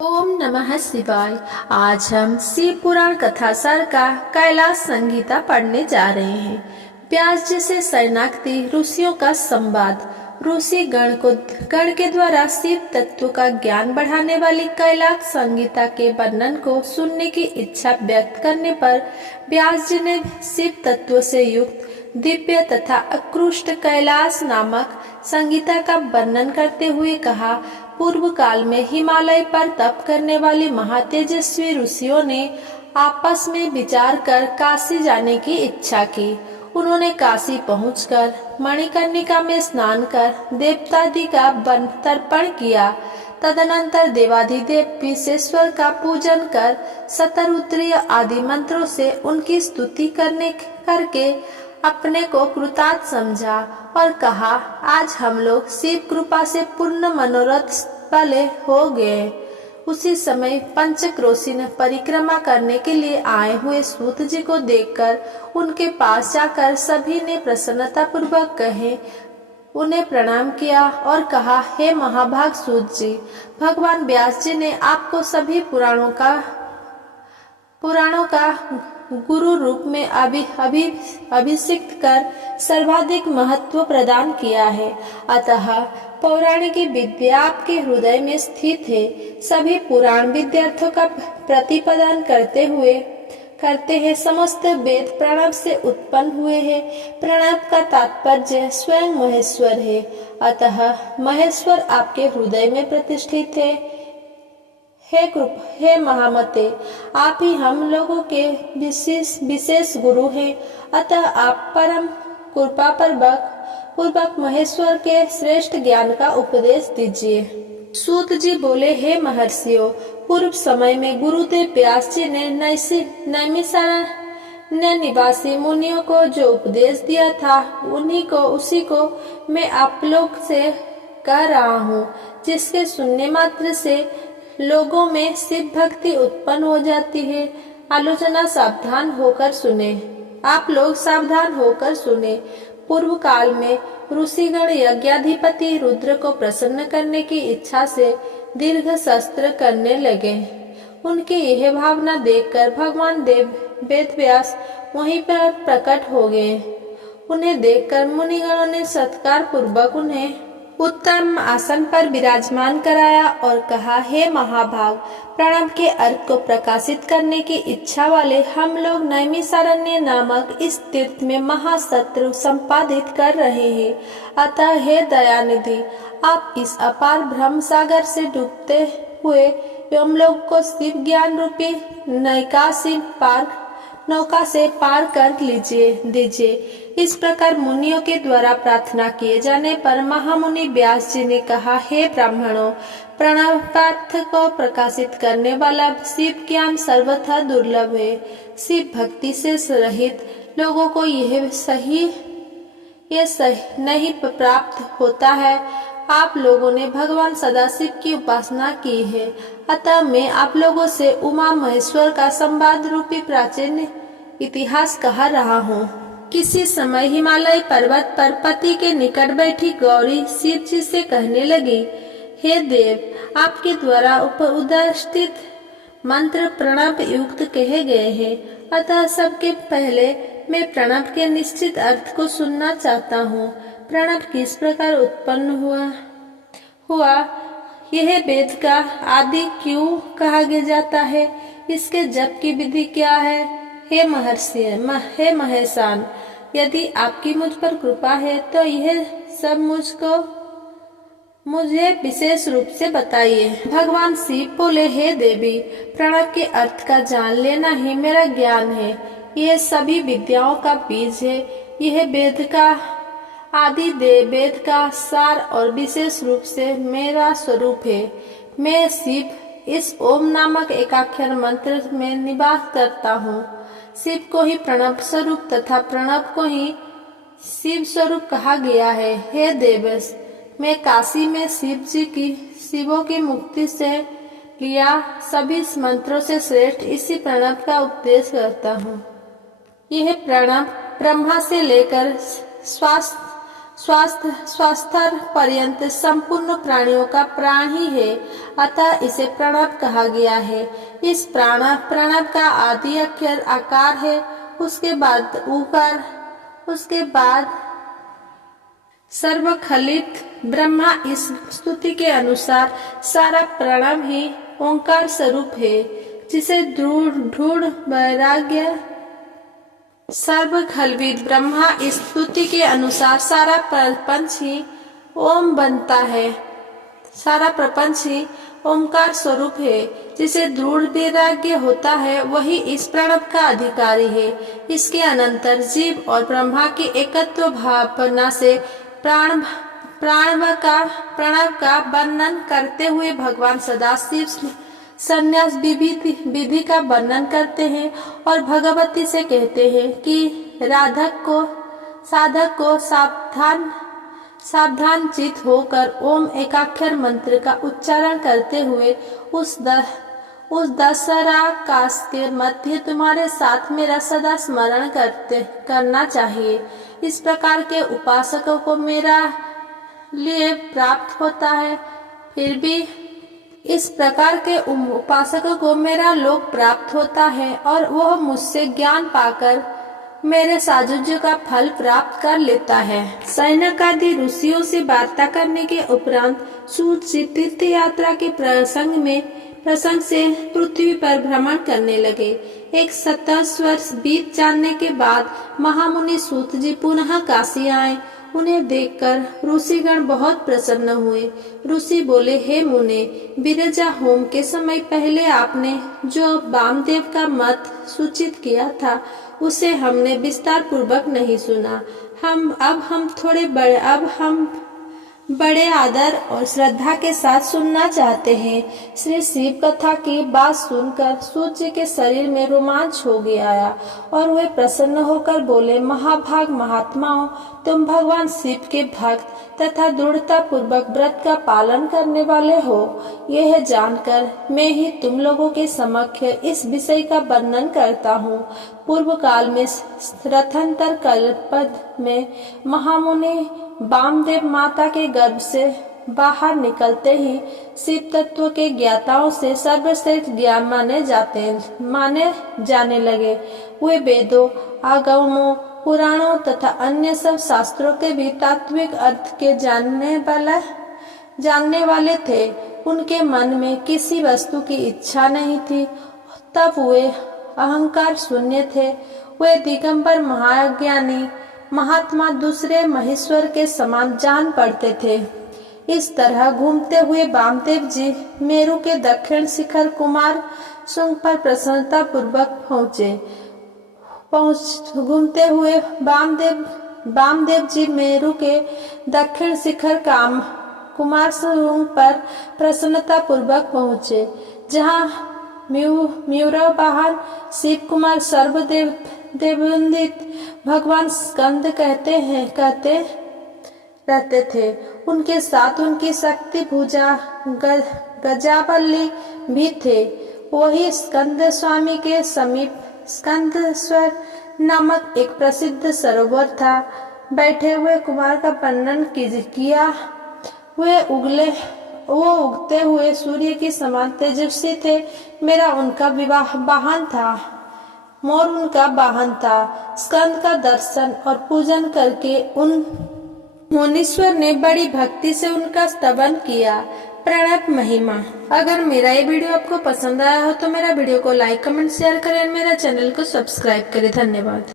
ओम नमः शिवाय। आज हम शिव पुराण कथा सार का कैलाश संगीता पढ़ने जा रहे हैं। व्यास जी से शरणागति ऋषियों का संवाद। ऋषि गण के द्वारा शिव तत्व का ज्ञान बढ़ाने वाली कैलाश संगीता के वर्णन को सुनने की इच्छा व्यक्त करने पर व्यास जी ने शिव तत्व से युक्त दिव्य तथा उत्कृष्ट कैलाश नामक संगीता का वर्णन करते हुए कहा, पूर्व काल में हिमालय पर तप करने वाली महातेजस्वी ऋषियों ने आपस में विचार कर काशी जाने की इच्छा की। उन्होंने काशी पहुंचकर मणिकर्णिका में स्नान कर देवतादि का तर्पण किया। तदनंतर देवाधिदेव विश्वेश्वर का पूजन कर शतरुद्रीय आदि मंत्रों से उनकी स्तुति करके अपने को कृतार्थ समझा और कहा, आज हम लोग शिव कृपा से पूर्ण मनोरथ वाले हो गए। उसी समय पंचक्रोशी ने परिक्रमा करने के लिए आए हुए सूत जी को देखकर उनके पास जाकर सभी ने प्रसन्नता पूर्वक उन्हें प्रणाम किया और कहा, हे महाभाग सूत जी, भगवान व्यास जी ने आपको सभी पुराणों का गुरु रूप में अभिषिक्त कर सर्वाधिक महत्व प्रदान किया है। अतः पौराणिक विद्या आपके हृदय में स्थित है। सभी पुराण विद्यार्थियों का प्रतिपादन करते हैं। समस्त वेद प्रणव से उत्पन्न हुए हैं। प्रणव का तात्पर्य स्वयं महेश्वर है। अतः महेश्वर आपके हृदय में प्रतिष्ठित है। हे महामते, आप ही हम लोगों के विशेष गुरु हैं। अतः आप परम कृपा पूर्वक महेश्वर के श्रेष्ठ ज्ञान का उपदेश दीजिए। सूत जी बोले, हे महर्षियों, पूर्व समय में गुरुदेव व्यास जी ने नैमिषारण्य निवासी मुनियों को जो उपदेश दिया था उसी को मैं आप लोग से कह रहा हूँ, जिसके सुनने मात्र से लोगों में शिव भक्ति उत्पन्न हो जाती है। आलोचना सावधान होकर सुने। आप लोग सावधान होकर सुने। पूर्व काल में ऋषिगण यज्ञाधिपति रुद्र को प्रसन्न करने की इच्छा से दीर्घ शस्त्र करने लगे। उनकी यह भावना देखकर भगवान वेद व्यास वहीं पर प्रकट हो गए। उन्हें देखकर मुनिगणों ने सत्कार पूर्वक उन्हें उत्तम आसन पर विराजमान कराया और कहा, हे महाभाग, प्रणव के अर्थ को प्रकाशित करने की इच्छा वाले हम लोग नैमिषारण्य नामक इस तीर्थ में महासत्र संपादित कर रहे हैं। अतः हे दयानिधि, आप इस अपार ब्रह्म सागर से डूबते हुए हम लोग को शिव ज्ञान रूपी नौका से पार कर दीजिए। इस प्रकार मुनियों के द्वारा प्रार्थना किए जाने पर महामुनि व्यास जी ने कहा, हे ब्राह्मणों, प्रणव पार्थ को प्रकाशित करने वाला शिव ज्ञान सर्वथा दुर्लभ है। शिव भक्ति से रहित लोगों को यह सही नहीं प्राप्त होता है। आप लोगों ने भगवान सदाशिव की उपासना की है। अतः मैं आप लोगों से उमा महेश्वर का संवाद रूपी प्राचीन इतिहास कह रहा हूँ। किसी समय हिमालय पर्वत पर पति के निकट बैठी गौरी शिव जी से कहने लगी, हे देव, आपके द्वारा उदस्थित मंत्र प्रणव युक्त कहे गए हैं। अतः सबके पहले मैं प्रणव के निश्चित अर्थ को सुनना चाहता हूँ। प्रणव किस प्रकार उत्पन्न हुआ, यह वेद का आदि क्यों कहा जाता है, इसके जप की विधि क्या है। हे महर्षि, हे महेशान, यदि आपकी मुझ पर कृपा है तो यह सब मुझे विशेष रूप से बताइए। भगवान शिव बोले, हे देवी, प्रणव के अर्थ का जान लेना ही मेरा ज्ञान है। यह सभी विद्याओं का बीज है। यह वेद का आदि वेद का सार और विशेष रूप से मेरा स्वरूप है। मैं शिव इस ओम नामक एकाक्षर मंत्र में निवास करता हूँ। शिव को ही प्रणव स्वरूप तथा प्रणव को ही शिव स्वरूप कहा गया है। हे देवेश, मैं काशी में शिवों की मुक्ति से लिया सभी मंत्रों से श्रेष्ठ इसी प्रणव का उपदेश करता हूँ। यह प्रणव ब्रह्मा से लेकर स्वास्थ्य पर्यंत संपूर्ण प्राणियों का प्राण ही है, अतः इसे प्रणव कहा गया है। इस प्रणव का आदि अक्षर आकार है, उसके बाद उकार, उसके बाद सर्वखलित ब्रह्मा। इस स्तुति के अनुसार सारा प्रणव ही ओंकार स्वरूप है, जिसे दृढ़ वैराग्य सर्वखलविद ब्रह्मा। इस स्तुति के अनुसार सारा प्रपंच ही ओम बनता है, सारा प्रपंच ही ओंकार स्वरूप है, जिसे दृढ़ वैराग्य होता है, वही इस प्रणव का अधिकारी है। इसके अनंतर जीव और ब्रह्मा की एकत्व भावना से प्रणव का वर्णन करते हुए भगवान सदाशिव संन्यास विधि का वर्णन करते हैं और भगवती से कहते हैं कि साधक को सावधान चित होकर ओम एकाक्षर मंत्र का उच्चारण करते हुए उस दशहरा काश के मध्य तुम्हारे साथ मेरा सदा स्मरण करना चाहिए। इस प्रकार के उपासकों को मेरा लिए प्राप्त होता है, फिर भी इस प्रकार के उपासकों को मेरा लोक प्राप्त होता है और वह मुझसे ज्ञान पाकर मेरे साजुज्य का फल प्राप्त कर लेता है। सैनक आदि ऋषियों से वार्ता करने के उपरांत सूत जी तीर्थ यात्रा के प्रसंग से पृथ्वी पर भ्रमण करने लगे। 27 वर्ष बीत जाने के बाद महामुनि सूत जी पुनः काशी आए। उन्हें देखकर ऋषिगण बहुत प्रसन्न हुए। ऋषि बोले, हे मुने, विरजा होम के समय पहले आपने जो वामदेव का मत सूचित किया था उसे हमने विस्तार पूर्वक नहीं सुना। हम बड़े आदर और श्रद्धा के साथ सुनना चाहते हैं। श्री शिव कथा की बात सुनकर सूर्य के शरीर में रोमांच हो गया और वे प्रसन्न होकर बोले, महाभाग महात्माओं, तुम भगवान शिव के भक्त तथा दृढ़ता पूर्वक व्रत का पालन करने वाले हो। यह जानकर मैं ही तुम लोगों के समक्ष इस विषय का वर्णन करता हूँ। पूर्व काल में रथंतर कल्पद में महामुनि वामदेव माता के गर्भ से बाहर निकलते ही शिव तत्व के ज्ञाताओं से सर्वश्रेष्ठ ज्ञान माने जाने लगे। वे वेदों, आगमों, पुराणों तथा अन्य सब शास्त्रों के भी तात्विक अर्थ के जानने वाले थे। उनके मन में किसी वस्तु की इच्छा नहीं थी, तब वे अहंकार शून्य थे। वे दिगंबर महाज्ञानी महात्मा दूसरे महेश्वर के समान जान पड़ते थे। इस तरह घूमते हुए वामदेव जी मेरु के दक्षिण शिखर कुमार शुंग पर प्रसन्नता पूर्वक घूमते हुए वामदेव जी मेरु के दक्षिण शिखर कुमार शुंग पर प्रसन्नता पूर्वक पहुँचे, जहाँ म्यूरवाहन शिव कुमार देववंदित भगवान स्कंद कहते रहते थे। उनके साथ उनकी शक्ति भुजा गजावल्ली भी थे। वही स्कंद स्वामी के समीप स्कंदेश्वर नामक एक प्रसिद्ध सरोवर था। बैठे हुए कुमार का वर्णन किया। वो उगते हुए सूर्य की समान तेजस्वी थे। मेरा उनका वाहन था, मोर उनका वाहन था। स्कंद का दर्शन और पूजन करके उन मुनीश्वर ने बड़ी भक्ति से उनका स्तवन किया। प्रणव महिमा। अगर मेरा ये वीडियो आपको पसंद आया हो तो मेरा वीडियो को लाइक, कमेंट, शेयर करें और मेरा चैनल को सब्सक्राइब करें। धन्यवाद।